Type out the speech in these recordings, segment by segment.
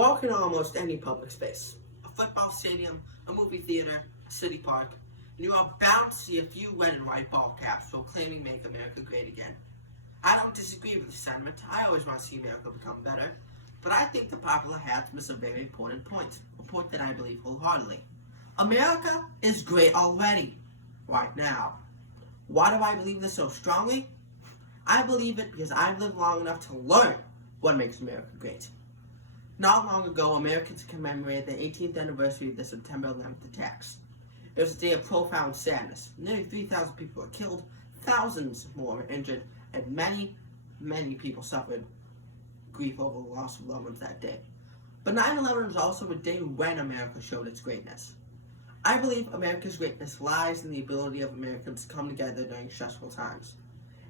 Walk in almost any public space, a football stadium, a movie theater, a city park, and you are bound to see a few red and white ball caps proclaiming "Make America Great Again." I don't disagree with the sentiment. I always want to see America become better. But I think the popular hats miss a very important point, a point that I believe wholeheartedly. America is great already, right now. Why do I believe this so strongly? I believe it because I've lived long enough to learn what makes America great. Not long ago, Americans commemorated the 18th anniversary of the September 11th attacks. It was a day of profound sadness. Nearly 3,000 people were killed, thousands more were injured, and many, many people suffered grief over the loss of loved ones that day. But 9/11 was also a day when America showed its greatness. I believe America's greatness lies in the ability of Americans to come together during stressful times.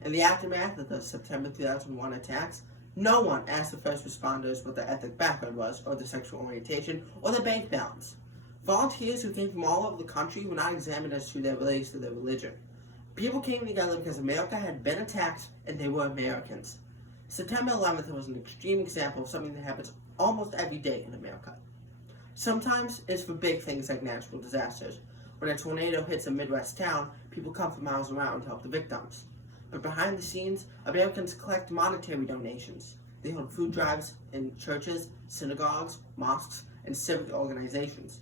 In the aftermath of the September 2001 attacks, no one asked the first responders what their ethnic background was, or their sexual orientation, or their bank balance. Volunteers who came from all over the country were not examined as to their beliefs or their religion. People came together because America had been attacked and they were Americans. September 11th was an extreme example of something that happens almost every day in America. Sometimes it's for big things like natural disasters. When a tornado hits a Midwest town, people come from miles around to help the victims. But behind the scenes, Americans collect monetary donations. They hold food drives in churches, synagogues, mosques, and civic organizations.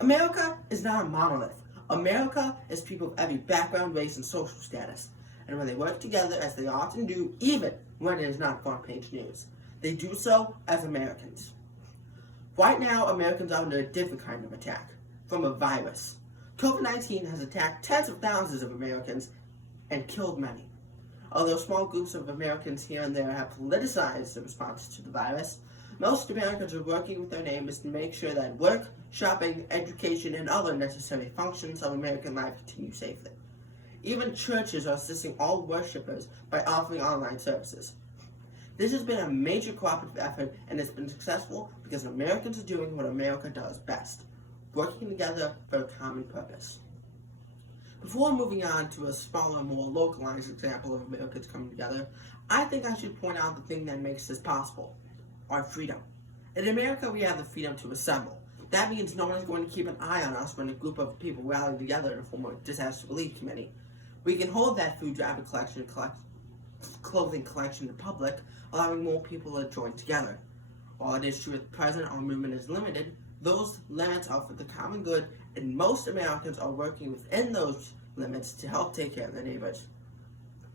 America is not a monolith. America is people of every background, race, and social status. And when they work together, as they often do, even when it is not front-page news, they do so as Americans. Right now, Americans are under a different kind of attack, from a virus. COVID-19 has attacked tens of thousands of Americans and killed many. Although small groups of Americans here and there have politicized the response to the virus, most Americans are working with their neighbors to make sure that work, shopping, education, and other necessary functions of American life continue safely. Even churches are assisting all worshipers by offering online services. This has been a major cooperative effort and has been successful because Americans are doing what America does best, working together for a common purpose. Before moving on to a smaller, more localized example of Americans coming together, I think I should point out the thing that makes this possible: our freedom. In America, we have the freedom to assemble. That means no one is going to keep an eye on us when a group of people rally together to form a disaster relief committee. We can hold that food drive and clothing collection in public, allowing more people to join together. While it is true at present our movement is limited, those limits are for the common good, and most Americans are working within those limits to help take care of their neighbors.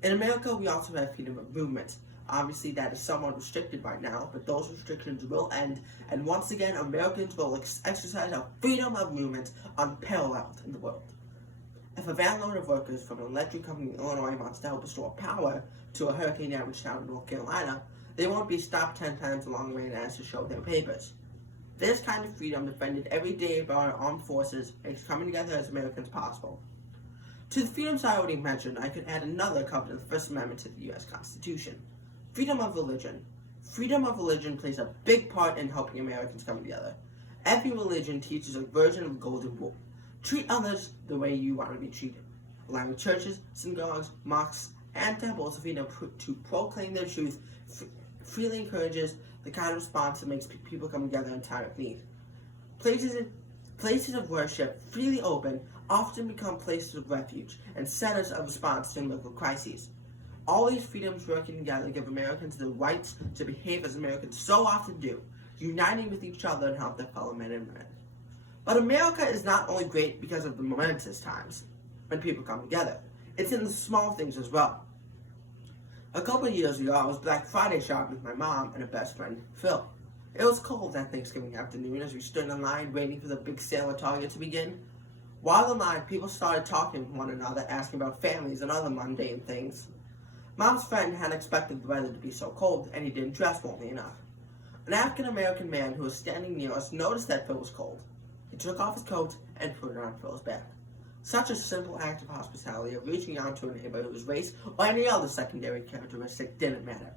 In America, we also have freedom of movement. Obviously, that is somewhat restricted right now, but those restrictions will end, and once again, Americans will exercise our freedom of movement unparalleled in the world. If a van load of workers from an electric company in Illinois wants to help restore power to a hurricane-damaged town in North Carolina, they won't be stopped 10 times along the way and asked to show their papers. This kind of freedom, defended every day by our armed forces, makes coming together as Americans possible. To the freedoms I already mentioned, I could add another covered in the First Amendment to the U.S. Constitution: freedom of religion. Freedom of religion plays a big part in helping Americans come together. Every religion teaches a version of the Golden Rule: treat others the way you want to be treated, allowing churches, synagogues, mosques, and temples the freedom to proclaim their truth freely encourages the kind of response that makes people come together in time of need. Places of worship, freely open, often become places of refuge and centers of response during local crises. All these freedoms working together give Americans the rights to behave as Americans so often do, uniting with each other and help their fellow men and women. But America is not only great because of the momentous times when people come together. It's in the small things as well. A couple of years ago, I was Black Friday shopping with my mom and her best friend, Phil. It was cold that Thanksgiving afternoon as we stood in line waiting for the big sale at Target to begin. While in line, people started talking with one another, asking about families and other mundane things. Mom's friend hadn't expected the weather to be so cold, and he didn't dress warmly enough. An African-American man who was standing near us noticed that Phil was cold. He took off his coat and put it on Phil's back. Such a simple act of hospitality, of reaching out to a neighbor whose race or any other secondary characteristic didn't matter.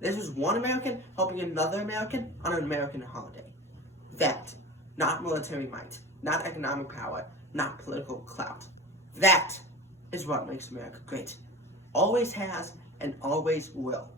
This was one American helping another American on an American holiday. That, not military might, not economic power, not political clout. That is what makes America great. Always has and always will.